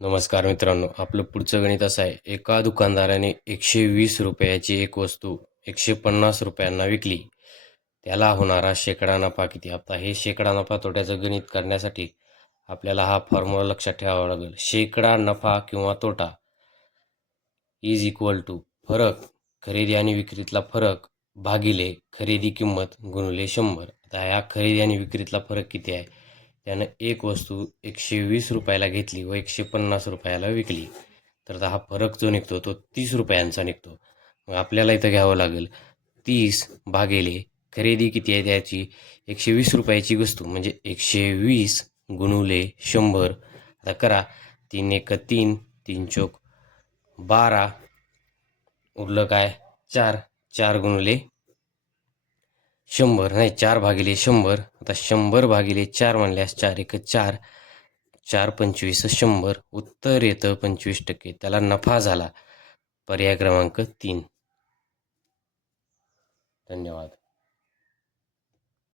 नमस्कार मित्रांनो आपलं पुढचं गणित असं आहे. एका दुकानदाराने एकशे वीस रुपयाची एक वस्तू एकशे पन्नास रुपयांना विकली. त्याला होणारा शेकडा नफा किती? आता हे शेकडा नफा तोट्याचं गणित करण्यासाठी आपल्याला हा फॉर्म्युला लक्षात ठेवावा लागेल. शेकडा नफा किंवा तोटा इज इक्वल टू फरक खरेदी आणि विक्रीतला फरक भागिले खरेदी किंमत गुणले शंभर. आता ह्या खरेदी आणि विक्रीतला फरक किती आहे? त्यानं एक वस्तू एकशे वीस रुपयाला घेतली व एकशे पन्नास रुपयाला विकली. तर हा फरक जो निघतो तो तीस रुपयांचा निघतो. मग आपल्याला इथं घ्यावं लागेल तीस भागेले खरेदी किती आहे त्याची? एकशे वीस रुपयाची वस्तू म्हणजे एकशे वीस गुणुले शंभर. आता करा तीन एक तीन तीन चोक बारा उरलं काय? चार चार गुणुले शंभर नाही चार भागिले शंभर. आता शंभर भागिले चार म्हणल्यास चार एक चार. चार पंचवीस शंभर. उत्तर येतं पंचवीस टक्के. त्याला नफा झाला. पर्याय क्रमांक तीन. धन्यवाद.